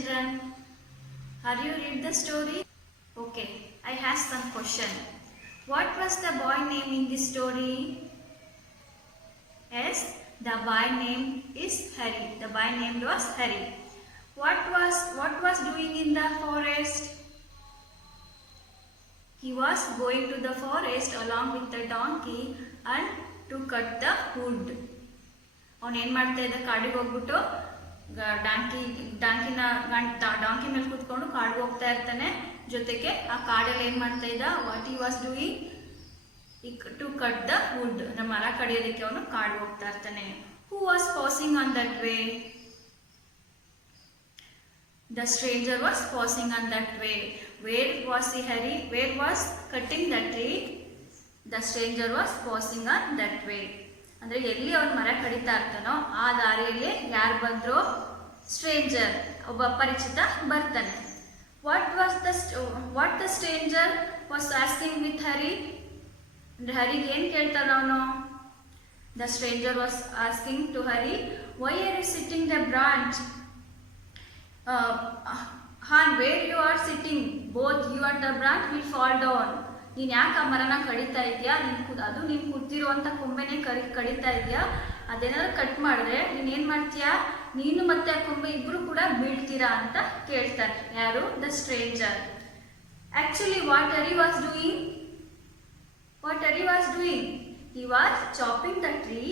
children. Are you read the story? Okay, I have some question. What was the boy name in this story? Yes, the boy name is Hari. The boy name was Hari. What was doing in the forest? He was going to the forest along with the donkey and to cut the wood. ಅವನು ಏನು ಮಾಡ್ತಾ ಇದ್ದ, ಕಾಡಿಗೆ ಹೋಗ್ಬಿಟ್ಟು donkey ಮೇಲೆ ಕೂತ್ಕೊಂಡು ಕಾಡಿಗೆ ಹೋಗ್ತಾ ಇರ್ತಾನೆ. ಜೊತೆಗೆ ಆ ಕಾಡಲ್ಲಿ ಏನು ಮಾಡ್ತಾ ಇದ್ದ, what he was doing to cut the wood, ಮರ ಕಡಿಯೋದಕ್ಕೆ ಅವನು ಕಾಡಿಗೆ ಹೋಗ್ತಾ ಇರ್ತಾನೆ. Who was passing on that way? The stranger was passing on that way. Where was the Hari? Where was cutting the tree? The stranger was passing on that way. ಅಂದರೆ ಎಲ್ಲಿ ಅವನು ಮರ ಕಡಿತಾ ಇರ್ತಾನೋ ಆ ದಾರಿಯಲ್ಲಿ ಯಾರು ಬಂದ್ರು? ಸ್ಟ್ರೇಂಜರ್, ಒಬ್ಬ ಪರಿಚಿತ ಬರ್ತಾನೆ. What the stranger was asking with Hari? ಅಂದರೆ ಹರಿಗೆ ಏನು ಕೇಳ್ತಾನ ಅವನು? The stranger was asking to Hari, why are you sitting the branch? Han, where you are sitting, both you and the branch will fall down. ನೀನು ಯಾಕೆ ಆ ಮರನ ಕಡಿತಾ ಇದೆಯಾ? ಅದು ನೀನು ಕೂತಿರುವಂಥ ಕೊಂಬೆನೇ ಕಡಿತಾ ಇದೆಯಾ? ಅದೇನಾದ್ರು ಕಟ್ ಮಾಡಿದ್ರೆ ನೀನೇನು ಮಾಡ್ತೀಯಾ? ನೀನು ಮತ್ತೆ ಆ ಕೊಂಬೆ ಇಬ್ಬರು ಕೂಡ ಬೀಳ್ತೀರಾ ಅಂತ ಕೇಳ್ತಾನೆ. ಯಾರು? The stranger. Actually what Hari was doing? What Hari was doing? He was chopping the tree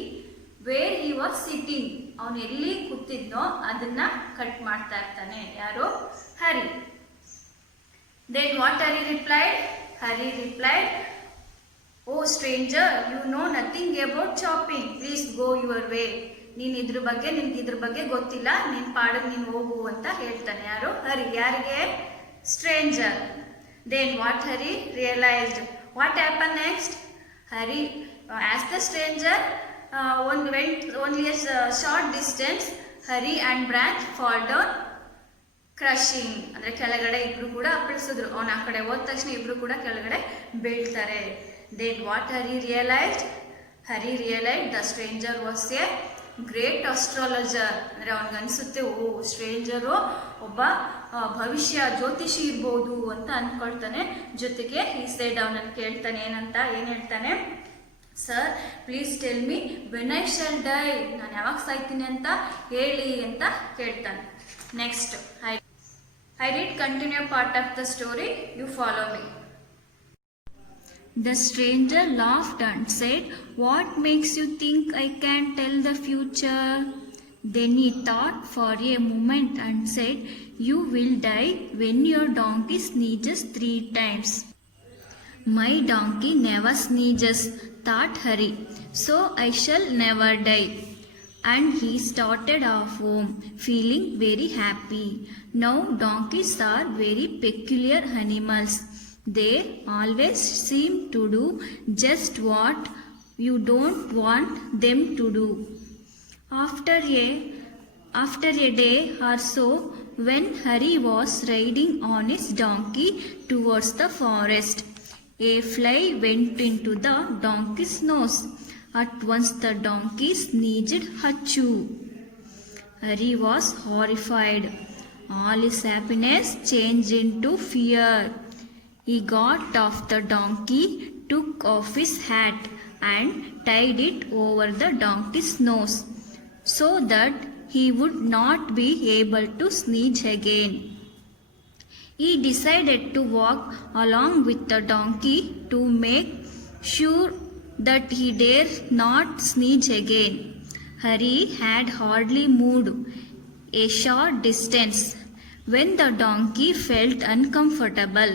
where he was sitting. ಅವನು ಎಲ್ಲಿ ಕೂತಿದ್ನೋ ಅದನ್ನ ಕಟ್ ಮಾಡ್ತಾ ಇರ್ತಾನೆ. ಯಾರು? Hari. Then what Hari replied? Hari replied, oh stranger, you know nothing about chopping, please go your way. ನಿನ್ಗೆ ಇದ್ರ ಬಗ್ಗೆ ಗೊತ್ತಿಲ್ಲ, ನಿನ್ ಪಾಡಿಗೆ ನೀನು ಹೋಗು ಅಂತ ಹೇಳ್ತಾನೆ. ಯಾರು? ಹರಿ. ಯಾರಿಗೆ? Stranger. Then what Hari realised? What happen next? Hari, as the stranger went only a short distance, Hari and branch fall down crushing. ಅಂದರೆ ಕೆಳಗಡೆ ಇಬ್ರು ಕೂಡ ಬೀಳಿಸಿದ್ರು. ಅವನ ಆ ಕಡೆ ಹೋದ ತಕ್ಷಣ ಇಬ್ರು ಕೂಡ ಕೆಳಗಡೆ ಬೀಳ್ತಾರೆ. Then what Hari realised? Hari realised the stranger was a great astrologer. ಅಂದರೆ ಅವನಿಗನ್ಸುತ್ತೆ, ಓ ಸ್ಟ್ರೇಂಜರು ಒಬ್ಬ ಭವಿಷ್ಯ ಜ್ಯೋತಿಷಿ ಇರ್ಬೋದು ಅಂತ ಅಂದ್ಕೊಳ್ತಾನೆ. ಜೊತೆಗೆ ಈ ಸೈಡ್ ಅವನನ್ನು ಕೇಳ್ತಾನೆ, ಏನು ಹೇಳ್ತಾನೆ? Sir please tell me when I shall die, ನಾನು ಯಾವಾಗ ಸಾಯ್ತೀನಿ ಅಂತ ಹೇಳಿ ಅಂತ ಕೇಳ್ತಾನೆ. Next I read continue part of the story, you follow me. The stranger laughed and said, what makes you think I can tell the future? Then he thought for a moment and said, you will die when your donkey sneezes 3 times. My donkey never sneezes, thought Hari, so I shall never die. And he started off home, feeling very happy. Now donkeys are very peculiar animals. They always seem to do just what you don't want them to do. After a day or so, when Hari was riding on his donkey towards the forest, a fly went into the donkey's nose. At once the donkey sneezed "Hachoo." Hari was horrified. All his happiness changed into fear. He got off the donkey, took off his hat and tied it over the donkey's nose so that he would not be able to sneeze again. He decided to walk along with the donkey to make sure that he dare not sneeze again. Hari had hardly moved a short distance when the donkey felt uncomfortable.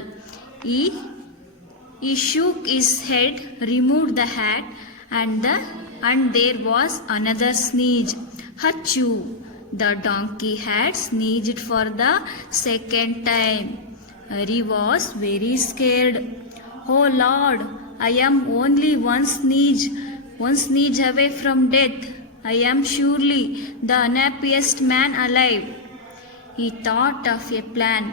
He shook his head, removed the hat, and there was another sneeze. Hachoo! The donkey had sneezed for the second time. Hari was very scared. Oh Lord, I am only one sneeze away from death. I am surely the unhappiest man alive. He thought of a plan.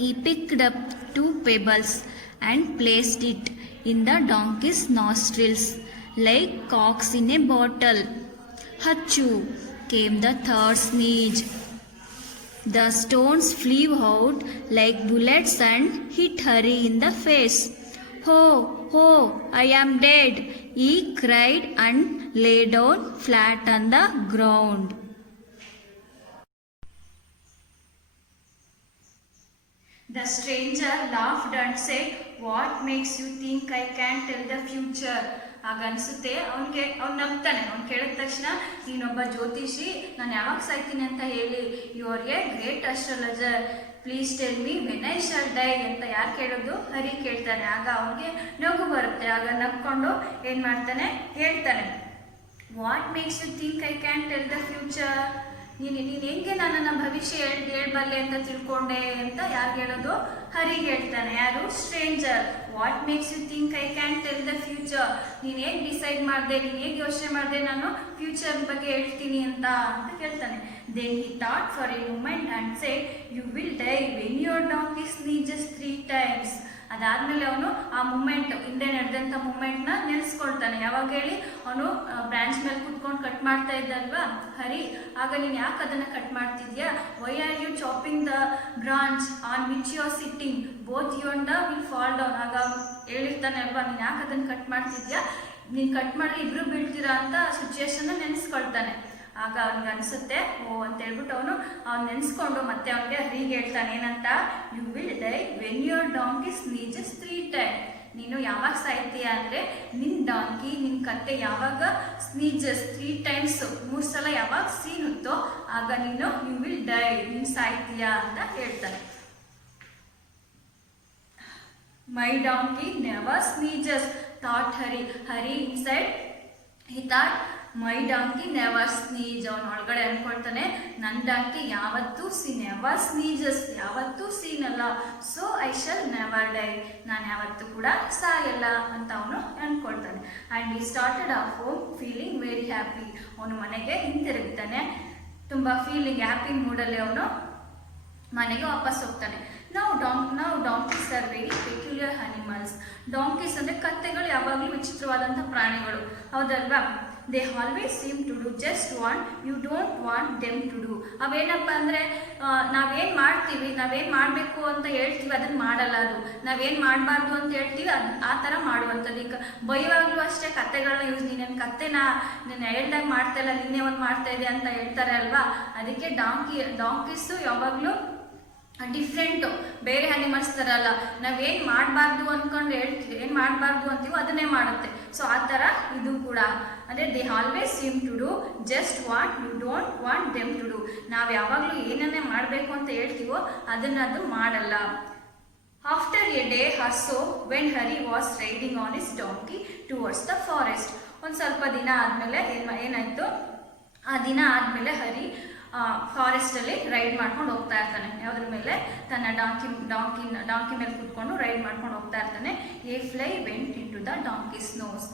He picked up 2 pebbles and placed it in the donkey's nostrils like corks in a bottle. Hachoo! Came the third sneeze. The stones flew out like bullets and hit Hari in the face. "Oh, oh, I am dead," he cried and lay down flat on the ground. The stranger laughed and said, "What makes you think I can tell the future?" ಆಗ ಅನಿಸುತ್ತೆ ಅವ್ನು ನಗ್ತಾನೆ. ಅವ್ನು ಕೇಳಿದ ತಕ್ಷಣ, ನೀನೊಬ್ಬ ಜ್ಯೋತಿಷಿ, ನಾನು ಯಾವಾಗ ಸಾಯ್ತೀನಿ ಅಂತ ಹೇಳಿ, you are a great astrologer, please tell me when I shall die ಅಂತ ಯಾರು ಕೇಳೋದು? ಹರಿ ಕೇಳ್ತಾನೆ. ಆಗ ಅವನಿಗೆ ನಗು ಬರುತ್ತೆ. ಆಗ ನಗ್ಕೊಂಡು ಏನು ಮಾಡ್ತಾನೆ, ಹೇಳ್ತಾನೆ, what makes you think I can tell the future? ನೀನು ಹೆಂಗೆ ನನ್ನನ್ನು ಭವಿಷ್ಯ ಹೇಳ್ಬಲ್ಲೆ ಅಂತ ತಿಳ್ಕೊಂಡೆ ಅಂತ ಯಾರು ಹೇಳೋದು? ಹರಿಗೆ ಹೇಳ್ತಾನೆ. ಯಾರು? Stranger. What makes you think I can tell the future? ನೀನು ಹೇಗೆ ಡಿಸೈಡ್ ಮಾಡಿದೆ, ನೀನು ಹೇಗೆ ಯೋಚನೆ ಮಾಡಿದೆ ನಾನು ಫ್ಯೂಚರ್ ಬಗ್ಗೆ ಹೇಳ್ತೀನಿ ಅಂತ ಕೇಳ್ತಾನೆ. Then he thought for a moment and said, you will die when your donkey sneezes 3 times. ಅದಾದಮೇಲೆ ಅವನು ಆ ಮೂಮೆಂಟ್, ಹಿಂದೆ ನಡೆದಂಥ ಮೂಮೆಂಟ್ನ ನೆನೆಸ್ಕೊಳ್ತಾನೆ. ಯಾವಾಗ ಹೇಳಿ? ಅವನು ಬ್ರಾಂಚ್ ಮೇಲೆ ಕುತ್ಕೊಂಡು ಕಟ್ ಮಾಡ್ತಾ ಇದ್ದಲ್ವಾ ಹರಿ, ಆಗ ನೀನು ಯಾಕೆ ಅದನ್ನು ಕಟ್ ಮಾಡ್ತಿದ್ಯಾ? Why are you chopping the branch on which you are sitting, both you and will fall down. ಆಗ ಹೇಳಿರ್ತಾನೆ ಅಲ್ವಾ, ನೀನು ಯಾಕೆ ಅದನ್ನು ಕಟ್ ಮಾಡ್ತಿದ್ಯಾ, ನೀನು ಕಟ್ ಮಾಡಿ ಇಬ್ರು ಬೀಳ್ತೀರಾ ಅಂತ ಸಿಚುಯೇಷನ್ನ ನೆನೆಸ್ಕೊಳ್ತಾನೆ. ಆಗ ಅವ್ನಿಗೆ ಅನಿಸುತ್ತೆ, ಓ ಅಂತ ಹೇಳ್ಬಿಟ್ಟು ಅವ್ನು ನೆನೆಸ್ಕೊಂಡು ಮತ್ತೆ ಅವನಿಗೆ ಹರಿಗೆ ಹೇಳ್ತಾನೆ. ಏನಂತ? You will die when your donkey sneezes 3 times. ನೀನು ಯಾವಾಗ ಸಾಯ್ತೀಯ ಅಂದರೆ, ನಿನ್ನ ಡಾಂಕಿ, ನಿನ್ನ ಕತ್ತೆ ಯಾವಾಗ ಸ್ನೀಜಸ್ 3 times 3 ಸಲ ಯಾವಾಗ ಸೀನುತ್ತೋ ಆಗ ನೀನು ಯು ವಿಲ್ ಡೈ, ನೀನು ಸಾಯ್ತೀಯ ಅಂತ ಹೇಳ್ತಾನೆ. My donkey never sneezes thought Hari. Hari inside he thought my donkey never sneeze. ಅವನ ಒಳಗಡೆ ಅನ್ಕೊಳ್ತಾನೆ, ನನ್ನ ಡಾಂಕಿ ಯಾವತ್ತೂ ನೆವರ್ ಸ್ನೀಜಸ್, ಯಾವತ್ತೂ ಸೀನಲ್ಲ. So I shall never die, ನಾನು ಯಾವತ್ತೂ ಕೂಡ ಸಾಯಲ್ಲ ಅಂತ ಅವನು ಅನ್ಕೊಳ್ತಾನೆ. And he started off home feeling very happy. ಅವನು ಮನೆಗೆ ಹಿಂತಿರುಗ್ತಾನೆ. ತುಂಬ ಫೀಲಿಂಗ್ ಹ್ಯಾಪಿ ಮೂಡಲ್ಲಿ ಅವನು ಮನೆಗೆ ವಾಪಸ್ ಹೋಗ್ತಾನೆ. ನಾವು donkeys are very peculiar animals. Donkeys ಅಂದರೆ ಕತ್ತೆಗಳು ಯಾವಾಗಲೂ ವಿಚಿತ್ರವಾದಂಥ ಪ್ರಾಣಿಗಳು, ಹೌದಲ್ವಾ? They always seem to do just what you don't want them to do. ಅವೇನಪ್ಪ ಅಂದರೆ, ನಾವೇನು ಮಾಡ್ತೀವಿ, ನಾವೇನು ಮಾಡಬೇಕು ಅಂತ ಹೇಳ್ತೀವಿ ಅದನ್ನು ಮಾಡಲ್ಲ. ಅದು ನಾವೇನು ಮಾಡಬಾರ್ದು ಅಂತ ಹೇಳ್ತೀವಿ ಆ ಥರ ಮಾಡುವಂಥದ್ದು. ಈಗ ಬೈವಾಗಲೂ ಅಷ್ಟೇ ಕತ್ತೆಗಳನ್ನ ಯೂಸ್, ನೀನೇನು ಕತ್ತೆನ ನಾನು ಹೇಳ್ದಾಗ ಮಾಡ್ತಾ ಇಲ್ಲ, ನೀನೇ ಒಂದು ಮಾಡ್ತಾ ಇದೆ ಅಂತ ಹೇಳ್ತಾರೆ ಅಲ್ವಾ? ಅದಕ್ಕೆ ಡಾಂಕೀಸು ಯಾವಾಗಲೂ ಡಿಫ್ರೆಂಟು, ಬೇರೆ ಅನಿಮಲ್ಸ್ ಥರ ಅಲ್ಲ. ನಾವೇನು ಮಾಡಬಾರ್ದು ಅಂದ್ಕೊಂಡು ಹೇಳ್ತೀವಿ, ಏನು ಮಾಡಬಾರ್ದು ಅಂತೀವೋ ಅದನ್ನೇ ಮಾಡುತ್ತೆ. ಸೊ ಆ ಥರ ಇದು ಕೂಡ. ಅಂದರೆ they always seem to do just what you don't want them to do. ನಾವು ಯಾವಾಗಲೂ ಏನನ್ನೇ ಮಾಡಬೇಕು ಅಂತ ಹೇಳ್ತೀವೋ ಅದು ಮಾಡಲ್ಲ. After a day or so when Hari was riding on his donkey towards the forest. ಒಂದು ಸ್ವಲ್ಪ ದಿನ ಆದಮೇಲೆ ಏನಾಯಿತು, ಆ ದಿನ ಆದಮೇಲೆ ಹರಿ ಫಾರೆಸ್ಟಲ್ಲಿ ರೈಡ್ ಮಾಡ್ಕೊಂಡು ಹೋಗ್ತಾ ಇರ್ತಾನೆ. ಯಾವುದ್ರ ಮೇಲೆ? ತನ್ನ ಡಾಂಕಿ ಮೇಲೆ ಕೂತ್ಕೊಂಡು ರೈಡ್ ಮಾಡ್ಕೊಂಡು ಹೋಗ್ತಾ ಇರ್ತಾನೆ. A fly went in to the donkey's nose.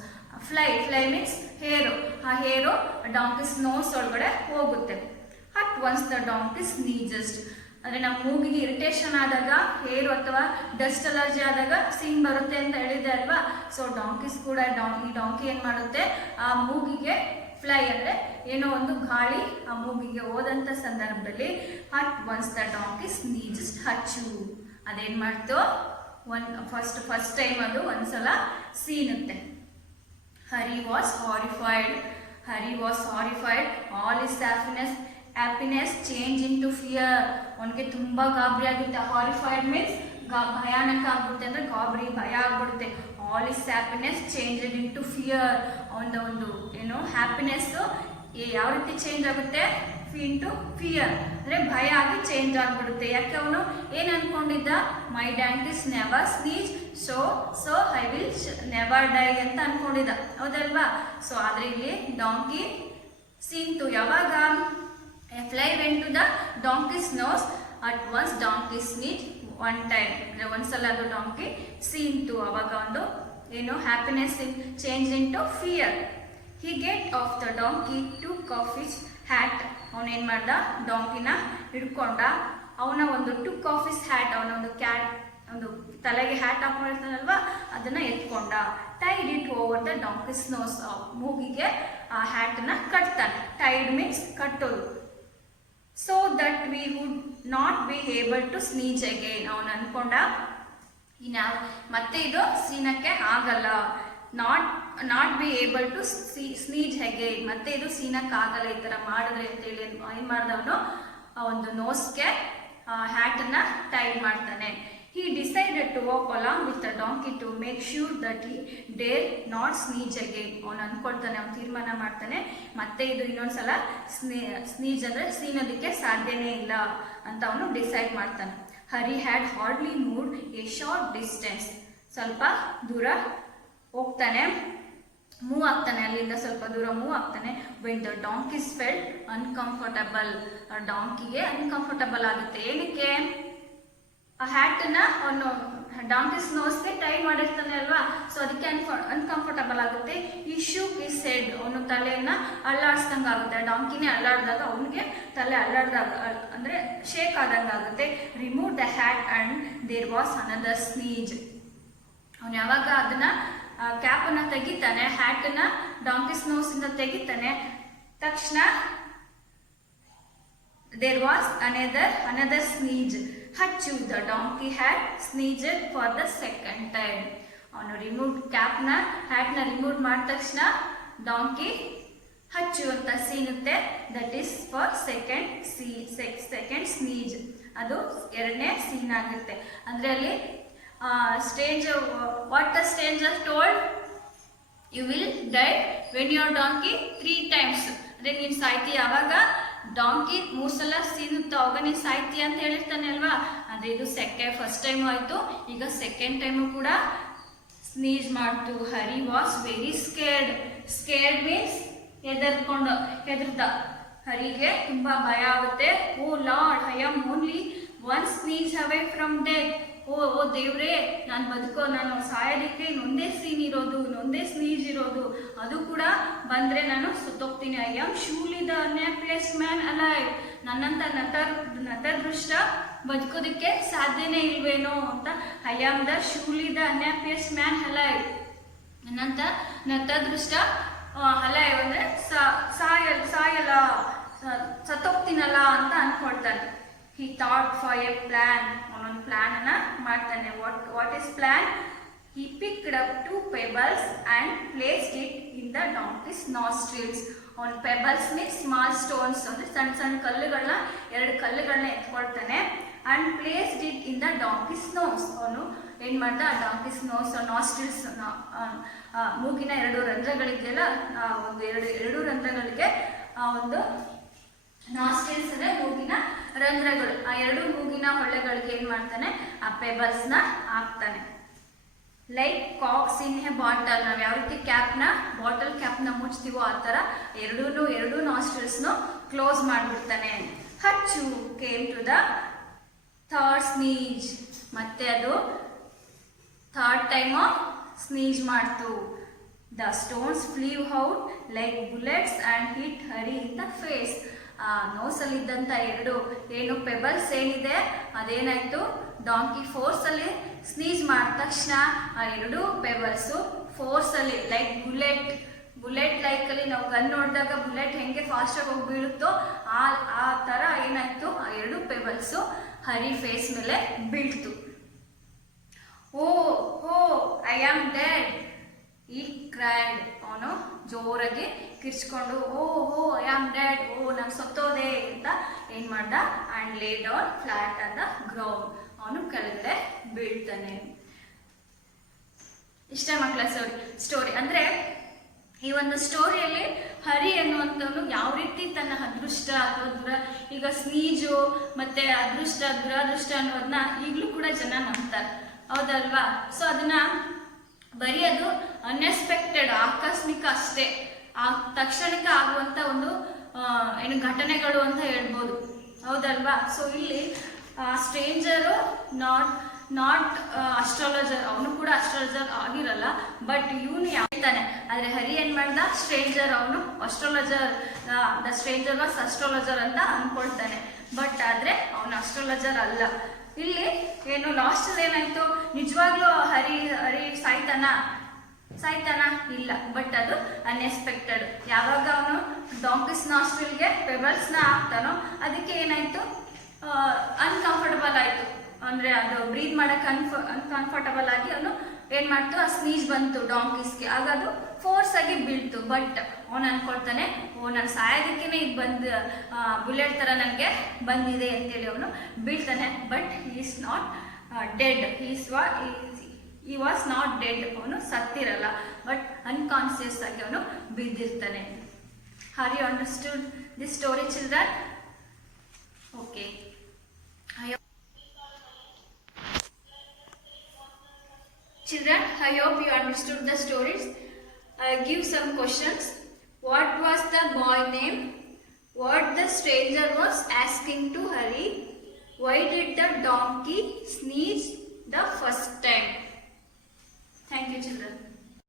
Fly means ಹೇರು. ಆ ಹೇರು ಡಾಂಕೀಸ್ ನೋಸ್ ಒಳಗಡೆ ಹೋಗುತ್ತೆ. At once the donkey sneezes. ಅಂದರೆ ನಮ್ಮ ಮೂಗಿಗೆ ಇರಿಟೇಷನ್ ಆದಾಗ, ಹೇರು ಅಥವಾ ಡಸ್ಟ್ ಅಲರ್ಜಿ ಆದಾಗ ಸೀನ್ ಬರುತ್ತೆ ಅಂತ ಹೇಳಿದೆ ಅಲ್ವಾ? ಸೊ ಡಾಂಕೀಸ್ ಕೂಡ ಈ ಡಾಂಕಿ ಏನು ಮಾಡುತ್ತೆ, ಆ ಮೂಗಿಗೆ ಫ್ಲೈ ಅಂದರೆ ಏನೋ ಒಂದು ಗಾಳಿ ಆ ಮೂಗಿಗೆ ಹೋದಂಥ ಸಂದರ್ಭದಲ್ಲಿ at once the donkey sneezes ಹಚ್ಚು. ಅದೇನು ಮಾಡ್ತು, ಫಸ್ಟ್ ಟೈಮ್ ಅದು ಒಂದ್ಸಲ ಸೀನುತ್ತೆ. Hari was horrified. All is happiness change in to fear. ಅವನಿಗೆ ತುಂಬ ಗಾಬರಿ ಆಗುತ್ತೆ. ಹಾರಿಫೈಡ್ ಮೀನ್ಸ್ ಭಯಾನಕ ಆಗುತ್ತೆ, ಅಂದರೆ ಗಾಬರಿ, ಭಯ ಆಗ್ಬಿಡುತ್ತೆ. All is happiness change in to fear. ಒಂದು ಏನು ಹ್ಯಾಪಿನೆಸ್ಸು ಯಾವ ರೀತಿ ಚೇಂಜ್ ಆಗುತ್ತೆ? ಇಂಟು ಫಿಯರ್, ಅಂದರೆ ಭಯ ಆಗಿ ಚೇಂಜ್ ಆಗಿಬಿಡುತ್ತೆ. ಯಾಕೆ ಅವನು ಏನು ಅಂದ್ಕೊಂಡಿದ್ದ? My donkeys never sneeze, so I will never die ಅಂತ ಅಂದ್ಕೊಂಡಿದ್ದ, ಹೌದಲ್ವಾ? ಸೊ ಆದರೆ ಇಲ್ಲಿ ಡಾಂಕಿ ಸೀನ್ತು ಯಾವಾಗ? A fly went to the donkey's nose at once donkey sneeze one time. ಅಂದರೆ ಒಂದ್ಸಲ ಅದು ಡಾಂಕಿ ಸೀನ್ತು. ಅವಾಗ ಒಂದು ಏನು happiness change into fear. He get off the donkey took off his hat. ಅವನೇನು ಮಾಡ್ದ? ಡಾಂಕಿನ ಹಿಡ್ಕೊಂಡ. ಅವನ ಒಂದು ಟುಕ್ ಆಫ್ ಹಿಸ್ ಹ್ಯಾಟ್, ಅವನ ಒಂದು ತಲೆಗೆ ಹ್ಯಾಟ್ ಹಾಕೊಂಡಿರ್ತಾನಲ್ವಾ, ಅದನ್ನ ಎತ್ಕೊಂಡ. Tied it over the donkey's nose. ಮೂಗಿಗೆ ಆ ಹ್ಯಾಟನ್ನ ಕಟ್ತಾನೆ. ಟೈಡ್ ಮೀನ್ಸ್ ಕಟ್ಟೋದು. So that but we would not be able to sneeze again. ಅವನು ಅನ್ಕೊಂಡ ಮತ್ತೆ ಇದು ಸೀನಕ್ಕೆ ಆಗಲ್ಲ, not be able to sneeze again, ಮತ್ತೆ ಇದು ಸೀನಕ್ಕೆ ಆಗಲ್ಲ ಈ ಥರ ಮಾಡಿದ್ರೆ ಅಂತೇಳಿ ಏನು ಮಾಡ್ದವನು ಒಂದು ನೋಸ್ಗೆ ಹ್ಯಾಟನ್ನು ಟೈ ಮಾಡ್ತಾನೆ. He decided to walk along with the donkey to make sure that he dare not sneeze again. ಅವನು ಅಂದ್ಕೊಳ್ತಾನೆ, ಅವನು ತೀರ್ಮಾನ ಮಾಡ್ತಾನೆ ಮತ್ತೆ ಇದು ಇನ್ನೊಂದ್ಸಲ ಸ್ನೀಜ್ ಅಂದರೆ ಸೀನೋದಕ್ಕೆ ಸಾಧ್ಯನೇ ಇಲ್ಲ ಅಂತ ಅವನು ಡಿಸೈಡ್ ಮಾಡ್ತಾನೆ. Hari had hardly moved a short distance. ಸ್ವಲ್ಪ ದೂರ ಹೋಗ್ತಾನೆ, ಮೂವ್ ಆಗ್ತಾನೆ, ಅಲ್ಲಿಂದ ಸ್ವಲ್ಪ ದೂರ ಮೂವ್ ಆಗ್ತಾನೆ. When the donkeys felt uncomfortable. ಡಾಂಕಿಗೆ ಅನ್ಕಂಫರ್ಟಬಲ್ ಆಗುತ್ತೆ. ಏನಕ್ಕೆ? ಆ ಹ್ಯಾಟನ್ನ ಅವನು ಡಾಂಕೀಸ್ ನೋಸ್ಗೆ ಟೈ ಮಾಡಿರ್ತಾನೆ ಅಲ್ವಾ, ಸೊ ಅದಕ್ಕೆ ಅನ್ಕಂಫರ್ಟಬಲ್ ಆಗುತ್ತೆ. ಈ ಶೂಕ್ ಇಸ್ ಹೆಡ್. ಅವನು ತಲೆಯನ್ನ ಅಲ್ಲಾಡ್ಸ್ದಂಗೆ ಆಗುತ್ತೆ. ಡಾಂಕಿನೇ ಅಲ್ಲಾಡಿದಾಗ ಅವನಿಗೆ ತಲೆ ಅಲ್ಲಾಡ್ದಾಗ ಅಂದರೆ ಶೇಕ್ ಆದಂಗೆ ಆಗುತ್ತೆ. Remove the hat and there was another sneeze. ಅವನು ಯಾವಾಗ ಅದನ್ನ ಕ್ಯಾಪನ್ನು ತೆಗಿತಾನೆ, ಹ್ಯಾಟನ್ನ ಡಾಂಕೀಸ್ ನೋಸಿಂದ ತೆಗಿತಾನೆ, ತಕ್ಷಣ there was another sneeze. Hachu, the donkey had sneezed for the second time. ಅವನು ರಿಮೂವ್ ಕ್ಯಾಪ್ನ ಹ್ಯಾಟ್ನ ರಿಮೂವ್ ಮಾಡಿದ ತಕ್ಷಣ ಡಾಂಕಿ ಹಚ್ಚು ಅಂತ ಸೀನುತ್ತೆ. That is for second sneeze. ಅದು ಎರಡನೇ ಸೀನ್ ಆಗುತ್ತೆ. ಅಂದರೆ ಅಲ್ಲಿ what the stranger told, you will die when your donkey 3 times. ಅಂದರೆ ನೀನು ಸಾಯ್ತಿ ಯಾವಾಗ ಡಾಂಕಿ 3 ಸಲ ಸೀನುತ್ತೆ ಅವಾಗ ನೀನು ಸಾಯ್ತಿ ಅಂತ ಹೇಳಿರ್ತಾನೆ ಅಲ್ವಾ. ಅಂದರೆ ಇದು ಫಸ್ಟ್ ಟೈಮು ಆಯಿತು, ಈಗ ಸೆಕೆಂಡ್ ಟೈಮು ಕೂಡ ಸ್ನೀಜ್ ಮಾಡ್ತು. Hari was very scared means ಹೆದರ್ದ. ಹರಿಗೆ ತುಂಬ ಭಯ ಆಗುತ್ತೆ. Oh lord, I am only one sneeze away from death. Oh ದೇವ್ರೇ, ನಾನು ಸಾಯೋದಕ್ಕೆ ಇನ್ನೊಂದೇ ಸ್ನೀಜ್ ಇರೋದು, ಅದು ಕೂಡ ಬಂದರೆ ನಾನು ಸುತ್ತೋಗ್ತೀನಿ. I am surely the unhappiest man alive. ನನ್ನಂತ ನತದೃಷ್ಟ ಬದುಕೋದಕ್ಕೆ ಸಾಧ್ಯನೇ ಇಲ್ವೇನೋ ಅಂತ. I am the surely the unhappiest man alive. ನನ್ನಂತ ನತದೃಷ್ಟ ಅಲೈವ್ ಅಂದರೆ ಸಾಯಲ್ಲ ಸತ್ತೋಗ್ತೀನಲ್ಲ ಅಂತ ಅಂದ್ಕೊಳ್ತಾನೆ. He thought for a plan. ಅವನೊಂದು ಪ್ಲಾನ್ ಅನ್ನ ಮಾಡ್ತಾನೆ. What is plan? He picked up 2 pebbles and placed it in the donkey's nostrils. ಅವನು ಪೆಬಲ್ಸ್ ಮೀನ್ಸ್ ಸ್ಮಾಲ್ ಸ್ಟೋನ್ಸ್ ಅಂದರೆ ಸಣ್ಣ ಕಲ್ಲುಗಳನ್ನ 2 ಕಲ್ಲುಗಳನ್ನ ಎತ್ಕೊಳ್ತಾನೆ. And placed it in the donkey's nose. ಅವನು ಏನು ಮಾಡ್ದ, ಆ ಡಾಂಕೀಸ್ ನೋಸ್ ನಾಸ್ಟ್ರಿಲ್ಸ್ ಮೂಗಿನ 2 ರಂಧ್ರಗಳಿದೆಯಲ್ಲ, ಒಂದು ಎರಡು ರಂಧ್ರಗಳಿಗೆ ಒಂದು ನಾಸ್ಟ್ರಿಲ್ಸ್ ಅಂದರೆ ಮೂಗಿನ ರಂಧ್ರಗಳು. ಆ 2 ಮೂಗಿನ ಹೊಳ್ಳೆಗಳಿಗೆ ಏನು ಮಾಡ್ತಾನೆ, ಆ ಪೆಬಲ್ಸ್ನ ಹಾಕ್ತಾನೆ. Like Cox in a bottle. ನಾವು ಯಾವ ರೀತಿ ಬಾಟಲ್ ಕ್ಯಾಪ್ನ ಮುಚ್ತೀವೋ ಆ ಥರ ಎರಡು ನಾಸ್ಟ್ರಿಲ್ಸ್ನು ಕ್ಲೋಸ್ ಮಾಡಿಬಿಡ್ತಾನೆ. ಹಚ್ಚು came to the third sneeze. ಮತ್ತೆ ಅದು 3rd ಟೈಮು ಸ್ನೀಜ್ ಮಾಡ್ತು. The stones flew out like bullets and hit Hari in the face. ಆ ನೋಸಲ್ಲಿದ್ದಂಥ 2 ಏನು ಪೆಬಲ್ಸ್ ಏನಿದೆ ಅದೇನಾಯಿತು, ಡಾಂಕಿ ಫೋರ್ಸಲ್ಲಿ ಸ್ನೀಜ್ ಮಾಡಿದ ತಕ್ಷಣ ಆ 2 ಪೆಬಲ್ಸು ಫೋರ್ಸಲ್ಲಿ ಲೈಕ್ ಬುಲೆಟ್ ಲೈಕಲ್ಲಿ ನಾವು ಗನ್ ನೋಡಿದಾಗ ಬುಲೆಟ್ ಹೆಂಗೆ ಫಾಸ್ಟಾಗಿ ಹೋಗಿ ಬೀಳುತ್ತೋ ಆ ಥರ ಏನಾಯಿತು, ಆ 2 ಪೆಬಲ್ಸು ಹರಿ ಫೇಸ್ ಮೇಲೆ ಬೀಳ್ತು. ಓ ಐ ಆಮ್ ಡೆಡ್ ಈ ಕ್ರೈಡ್. ಅವನು ಜೋರಾಗಿ ಕಿರ್ಚ್ಕೊಂಡು ಓ ಐ ಆಮ್ ಡೆಡ್, ನಾನು ಸತ್ತೋದೆ ಅಂತ ಏನು ಮಾಡ್ದ, ಆ್ಯಂಡ್ ಲೇ down flat on the ground. ಅವನು ಕೆಳಗಡೆ ಬೀಳ್ತಾನೆ. ಇಷ್ಟ ಮಕ್ಕಳ ಸ್ಟೋರಿ. ಅಂದರೆ ಈ ಒಂದು ಸ್ಟೋರಿಯಲ್ಲಿ ಹರಿ ಅನ್ನುವಂಥವನು ಯಾವ ರೀತಿ ತನ್ನ ಅದೃಷ್ಟ ಅಥವಾ ಈಗ ಸ್ನೀಜು ಮತ್ತು ಅದೃಷ್ಟ ದುರಾದೃಷ್ಟ ಅನ್ನೋದನ್ನ ಈಗಲೂ ಕೂಡ ಜನ ನಂಬ್ತಾರೆ, ಹೌದಲ್ವಾ? ಸೊ ಅದನ್ನ ಬರೀ ಅದು ಅನ್ಎಕ್ಸ್ಪೆಕ್ಟೆಡ್, ಆಕಸ್ಮಿಕ ಅಷ್ಟೇ, ಆ ತಕ್ಷಣಕ್ಕೆ ಆಗುವಂಥ ಒಂದು ಘಟನೆಗಳು ಅಂತ ಹೇಳ್ಬೋದು, ಹೌದಲ್ವಾ? ಸೊ ಇಲ್ಲಿ ಸ್ಟ್ರೇಂಜರು ನಾಟ್ ಅಸ್ಟ್ರಾಲಜರ್, ಅವನು ಕೂಡ ಅಸ್ಟ್ರಾಲಜರ್ ಆಗಿರಲ್ಲ, ಬಟ್ ಇವನು ಹೇಳ್ತಾನೆ. ಆದರೆ ಹರಿ ಏನು ಮಾಡ್ದ, ಸ್ಟ್ರೇಂಜರ್, ಅವನು astrologer, the stranger was astrologer ಅಂತ ಅಂದ್ಕೊಳ್ತಾನೆ. ಬಟ್ ಆದರೆ ಅವನು ಅಸ್ಟ್ರಾಲಜರ್ ಅಲ್ಲ. ಇಲ್ಲಿ ಏನು ಲಾಸ್ಟಲ್ಲಿ ಏನಾಯಿತು, ನಿಜವಾಗ್ಲೂ ಹರಿ ಸಾಯ್ತಾನ ಇಲ್ಲ, ಬಟ್ ಅದು ಅನ್ಎಕ್ಸ್ಪೆಕ್ಟೆಡ್. ಯಾವಾಗ ಅವನು ಡಾಂಕೀಸ್ ನಾಸ್ಟ್ರಿಲ್ಗೆ ಪೆಬಲ್ಸ್ನ ಹಾಕ್ತಾನೋ ಅದಕ್ಕೆ ಏನಾಯಿತು, ಅನ್ಕಂಫರ್ಟಬಲ್ ಆಯಿತು, ಅಂದರೆ ಅದು ಬ್ರೀತ್ ಮಾಡೋಕ್ಕೆ ಅನ್ಕಂಫರ್ಟಬಲ್ ಆಗಿ ಅವನು ಏನು ಮಾಡ್ತು, ಆ ಸ್ನೀಜ್ ಬಂತು ಡಾಂಕೀಸ್ಗೆ, ಆಗ ಅದು ಫೋರ್ಸ್ ಆಗಿ ಬೀಳ್ತು. ಬಟ್ ಅವನು ಅನ್ಕೊಳ್ತಾನೆ, ನಾನು ಸಾಯೋದಕ್ಕೇ ಇದು ಬಂದು ಬುಲೆಟ್ ಥರ ನನಗೆ ಬಂದಿದೆ ಅಂತೇಳಿ ಅವನು ಬೀಳ್ತಾನೆ. But he is not dead, he was not dead, ಅವನು ಸತ್ತಿರಲ್ಲ, ಬಟ್ ಅನ್ಕಾನ್ಸಿಯಸ್ ಆಗಿ ಅವನು ಬಿದ್ದಿರ್ತಾನೆ. Have you understood this story children? Okay, children, I hope you understood the stories. I give some questions. What was the boy name? What the stranger was asking to Hari? Why did the donkey sneeze the first time? Thank you, children.